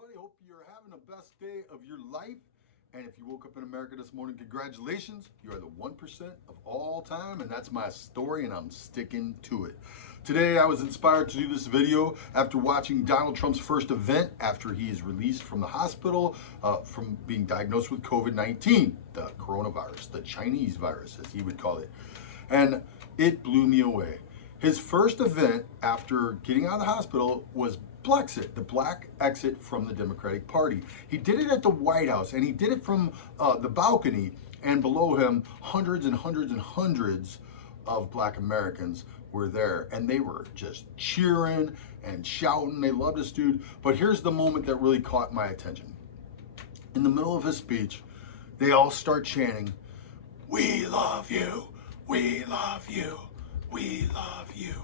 everybody. Hope you're having the best day of your life. And if you woke up in America this morning, congratulations. You are the 1% of all time, and that's my story, and I'm sticking to it. Today, I was inspired to do this video after watching Donald Trump's first event after he is released from the hospital from being diagnosed with COVID-19, the coronavirus, the Chinese virus, as he would call it. And it blew me away. His first event after getting out of the hospital was Blexit, the black exit from the Democratic Party. He did it at the White House, and he did it from the balcony, and below him, hundreds and hundreds and hundreds of black Americans were there, and they were just cheering and shouting. They loved this dude. But here's the moment that really caught my attention. In the middle of his speech, they all start chanting, "We love you, we love you, we love you."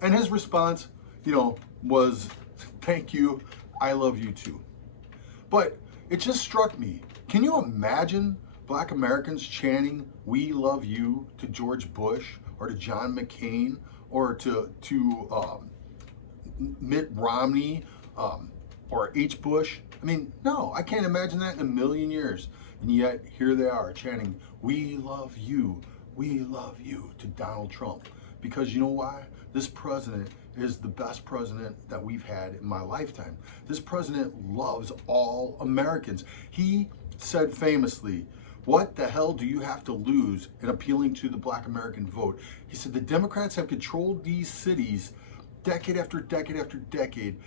And his response, was, "Thank you, I love you too." But it just struck me. Can you imagine black Americans chanting "We love you" to George Bush or to John McCain or to Mitt Romney or H. Bush? I mean, no, I can't imagine that in a million years. And yet here they are chanting we love you" to Donald Trump. Because you know why? This president is the best president that we've had in my lifetime. This president loves all Americans. He said famously, "What the hell do you have to lose in appealing to the black American vote?" He said the Democrats have controlled these cities decade after decade after decade,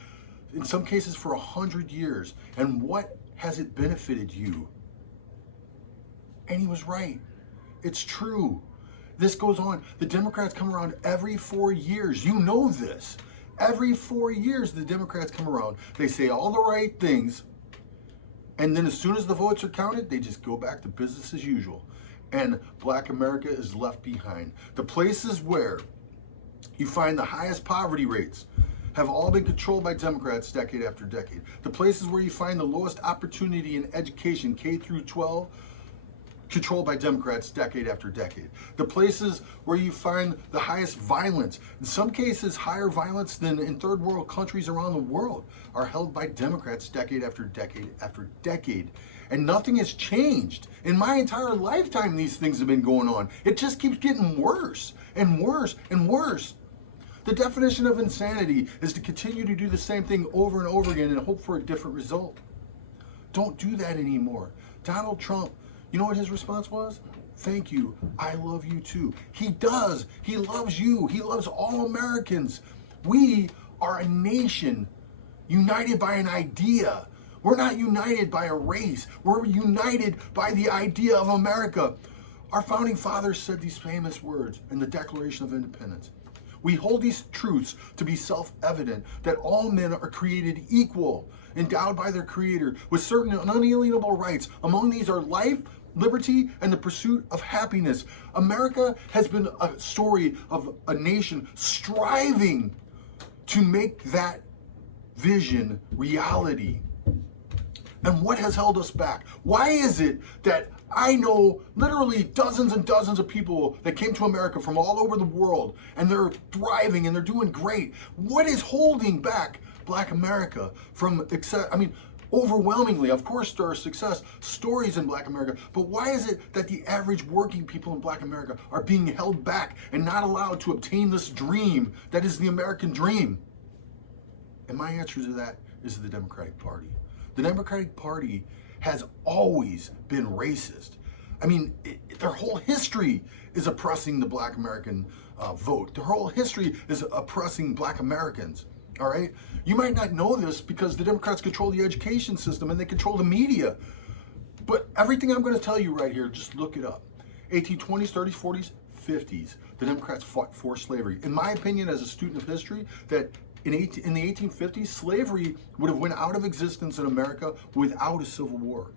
in some cases for 100 years. And what has it benefited you? And he was right. It's true. This goes on. The Democrats come around every 4 years. You know this. Every 4 years, the Democrats come around. They say all the right things. And then as soon as the votes are counted, they just go back to business as usual. And black America is left behind. The places where you find the highest poverty rates have all been controlled by Democrats decade after decade. The places where you find the lowest opportunity in education, K through 12, controlled by Democrats decade after decade. The places where you find the highest violence, in some cases higher violence than in third world countries around the world, are held by Democrats decade after decade after decade. And nothing has changed. In my entire lifetime, these things have been going on. It just keeps getting worse and worse and worse. The definition of insanity is to continue to do the same thing over and over again and hope for a different result. Don't do that anymore. Donald Trump, you know what his response was? "Thank you, I love you too." He does. He loves you. He loves all Americans. We are a nation united by an idea. We're not united by a race. We're united by the idea of America. Our founding fathers said these famous words in the Declaration of Independence. We hold these truths to be self-evident, that all men are created equal, endowed by their Creator with certain unalienable rights. Among these are life, liberty, and the pursuit of happiness. America has been a story of a nation striving to make that vision reality. And what has held us back? Why is it that I know literally dozens and dozens of people that came to America from all over the world, and they're thriving and they're doing great? What is holding back black America from overwhelmingly, of course, there are success stories in black America, but why is it that the average working people in black America are being held back and not allowed to obtain this dream that is the American dream? And my answer to that is the Democratic Party. The Democratic Party has always been racist. I mean, their whole history is oppressing the black American vote. Their whole history is oppressing black Americans. All right? You might not know this because the Democrats control the education system and they control the media. But everything I'm going to tell you right here, just look it up. 1820s, 30s, 40s, 50s, the Democrats fought for slavery. In my opinion, as a student of history, that in the 1850s, slavery would have went out of existence in America without a civil war.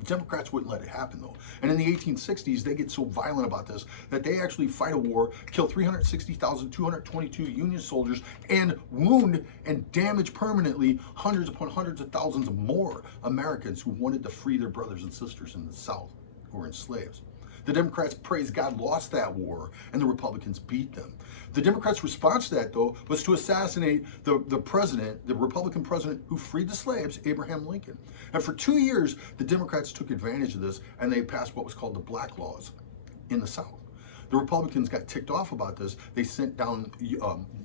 The Democrats wouldn't let it happen, though. And in the 1860s, they get so violent about this that they actually fight a war, kill 360,222 Union soldiers, and wound and damage permanently hundreds upon hundreds of thousands more Americans who wanted to free their brothers and sisters in the South who were enslaved. The Democrats, praise God, lost that war, and the Republicans beat them. The Democrats' response to that, though, was to assassinate the president, the Republican president who freed the slaves, Abraham Lincoln. And for 2 years, the Democrats took advantage of this, and they passed what was called the Black Laws in the South. The Republicans got ticked off about this. They sent down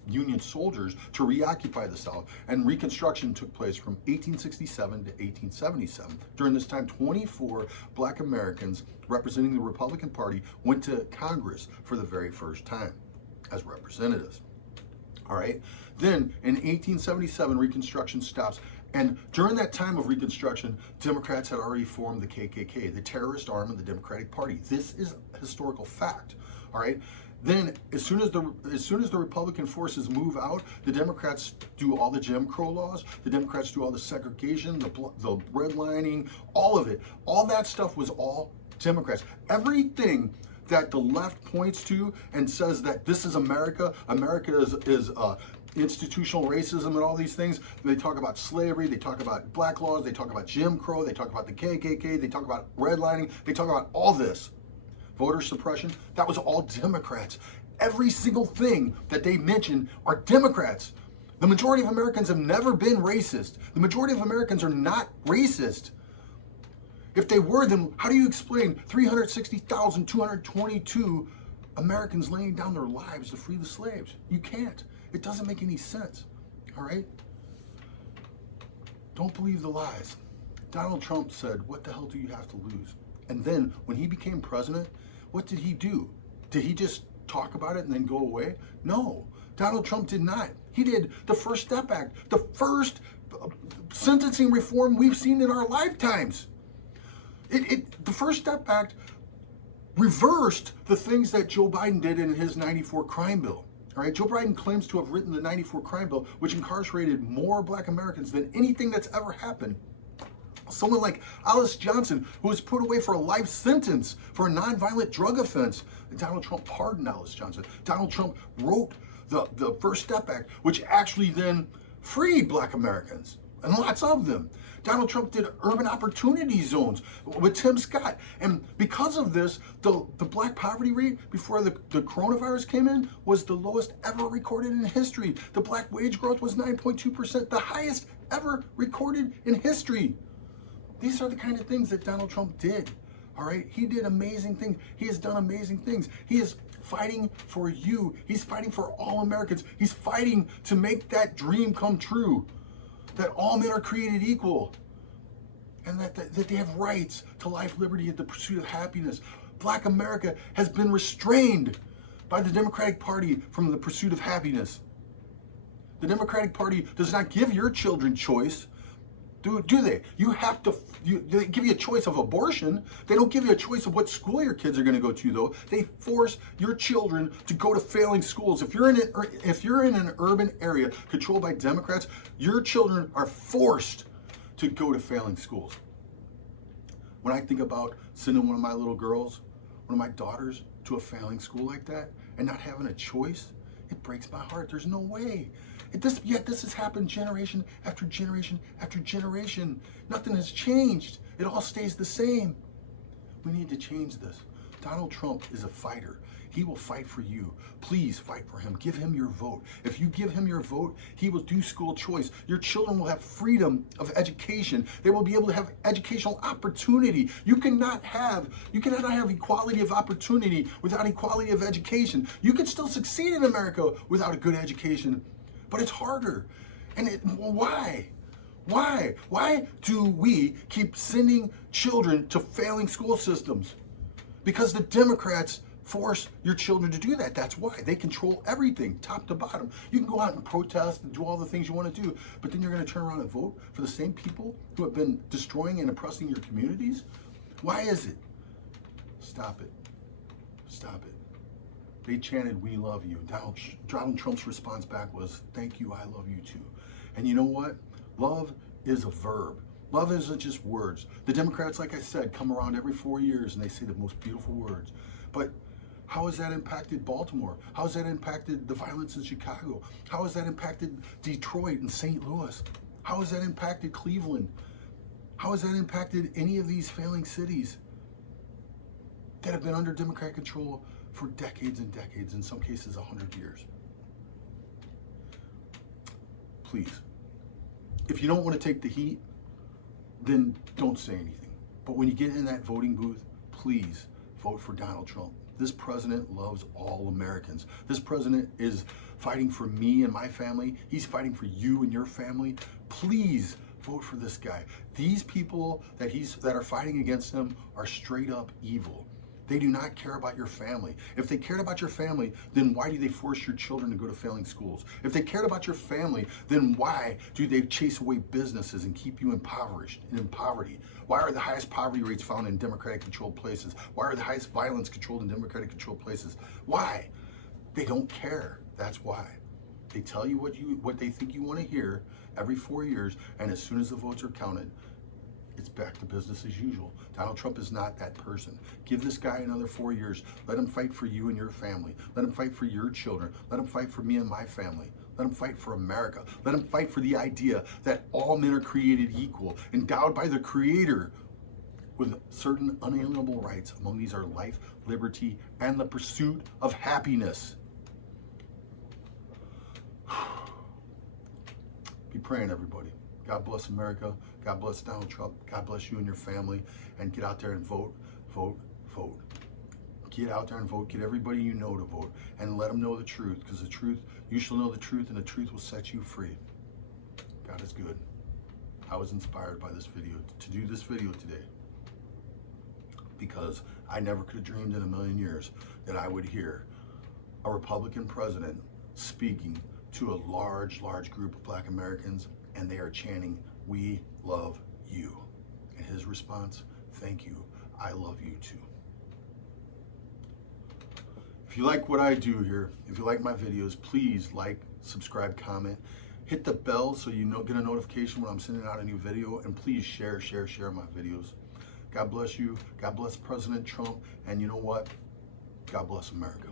Union soldiers to reoccupy the South, and Reconstruction took place from 1867 to 1877. During this time, 24 Black Americans representing the Republican Party went to Congress for the very first time as representatives. All right. Then in 1877, Reconstruction stops. And during that time of Reconstruction, Democrats had already formed the KKK, the terrorist arm of the Democratic Party. This is a historical fact. All right. Then, as soon as the Republican forces move out, the Democrats do all the Jim Crow laws. The Democrats do all the segregation, the redlining, all of it. All that stuff was all Democrats. Everything that the left points to and says that this is America, America is institutional racism and all these things. They talk about slavery, they talk about black laws, they talk about Jim Crow, they talk about the KKK, they talk about redlining, they talk about all this. Voter suppression, that was all Democrats. Every single thing that they mention are Democrats. The majority of Americans have never been racist. The majority of Americans are not racist. If they were, then how do you explain 360,222 Americans laying down their lives to free the slaves? You can't. It doesn't make any sense. All right? Don't believe the lies. Donald Trump said, "What the hell do you have to lose?" And then when he became president, what did he do? Did he just talk about it and then go away? No, Donald Trump did not. He did the First Step Act, the first sentencing reform we've seen in our lifetimes. The First Step Act reversed the things that Joe Biden did in his 94 crime bill. All right, Joe Biden claims to have written the 94 crime bill, which incarcerated more Black Americans than anything that's ever happened. Someone like Alice Johnston, who was put away for a life sentence for a nonviolent drug offense. And Donald Trump pardoned Alice Johnston. Donald Trump wrote the First Step Act, which actually then freed Black Americans, and lots of them. Donald Trump did urban opportunity zones with Tim Scott. And because of this, the Black poverty rate before the coronavirus came in was the lowest ever recorded in history. The Black wage growth was 9.2%, the highest ever recorded in history. These are the kind of things that Donald Trump did. All right, he did amazing things. He has done amazing things. He is fighting for you. He's fighting for all Americans. He's fighting to make that dream come true, that all men are created equal, and that they have rights to life, liberty, and the pursuit of happiness. Black America has been restrained by the Democratic Party from the pursuit of happiness. The Democratic Party does not give your children choice. Do they? They give you a choice of abortion. They don't give you a choice of what school your kids are going to go to, though. They force your children to go to failing schools. If you're in an urban area controlled by Democrats, your children are forced to go to failing schools. When I think about sending one of my little girls, one of my daughters, to a failing school like that and not having a choice, it breaks my heart. There's no way. Yet this has happened generation after generation after generation. Nothing has changed. It all stays the same. We need to change this. Donald Trump is a fighter. He will fight for you. Please fight for him. Give him your vote. If you give him your vote, he will do school choice. Your children will have freedom of education. They will be able to have educational opportunity. You cannot have equality of opportunity without equality of education. You can still succeed in America without a good education. But it's harder. And why? Why? Why do we keep sending children to failing school systems? Because the Democrats force your children to do that. That's why. They control everything, top to bottom. You can go out and protest and do all the things you want to do, but then you're going to turn around and vote for the same people who have been destroying and oppressing your communities? Why is it? Stop it. Stop it. They chanted, "We love you." Donald Trump's response back was, "Thank you, I love you too." And you know what? Love is a verb. Love isn't just words. The Democrats, like I said, come around every 4 years and they say the most beautiful words. But how has that impacted Baltimore? How has that impacted the violence in Chicago? How has that impacted Detroit and St. Louis? How has that impacted Cleveland? How has that impacted any of these failing cities? that have been under Democratic control for decades and decades, in some cases 100 years. Please, if you don't want to take the heat, then don't say anything. But when you get in that voting booth, please vote for Donald Trump. This president loves all Americans. This president is fighting for me and my family. He's fighting for you and your family. Please vote for this guy. These people that are fighting against him are straight up evil. They do not care about your family. If they cared about your family, then why do they force your children to go to failing schools? If they cared about your family, then why do they chase away businesses and keep you impoverished and in poverty? Why are the highest poverty rates found in Democratic controlled places? Why are the highest violence controlled in Democratic controlled places? Why? They don't care. That's why. They tell you what they think you want to hear every 4 years, and as soon as the votes are counted, it's back to business as usual. Donald Trump is not that person. Give this guy another 4 years. Let him fight for you and your family. Let him fight for your children. Let him fight for me and my family. Let him fight for America. Let him fight for the idea that all men are created equal, endowed by the Creator with certain unalienable rights. Among these are life, liberty, and the pursuit of happiness. Be praying, everybody. God bless America. God bless Donald Trump. God bless you and your family. And get out there and vote, vote, vote. Get out there and vote. Get everybody you know to vote. And let them know the truth. Because the truth, you shall know the truth, and the truth will set you free. God is good. I was inspired by this video, to do this video today. Because I never could have dreamed in a million years that I would hear a Republican president speaking to a large group of Black Americans, and they are chanting, "We love you." And his response, "Thank you, I love you too." If you like what I do here, if you like my videos, please like, subscribe, comment, hit the bell so you get a notification when I'm sending out a new video, and please share my videos. God bless you. God bless President Trump. And you know what? God bless America.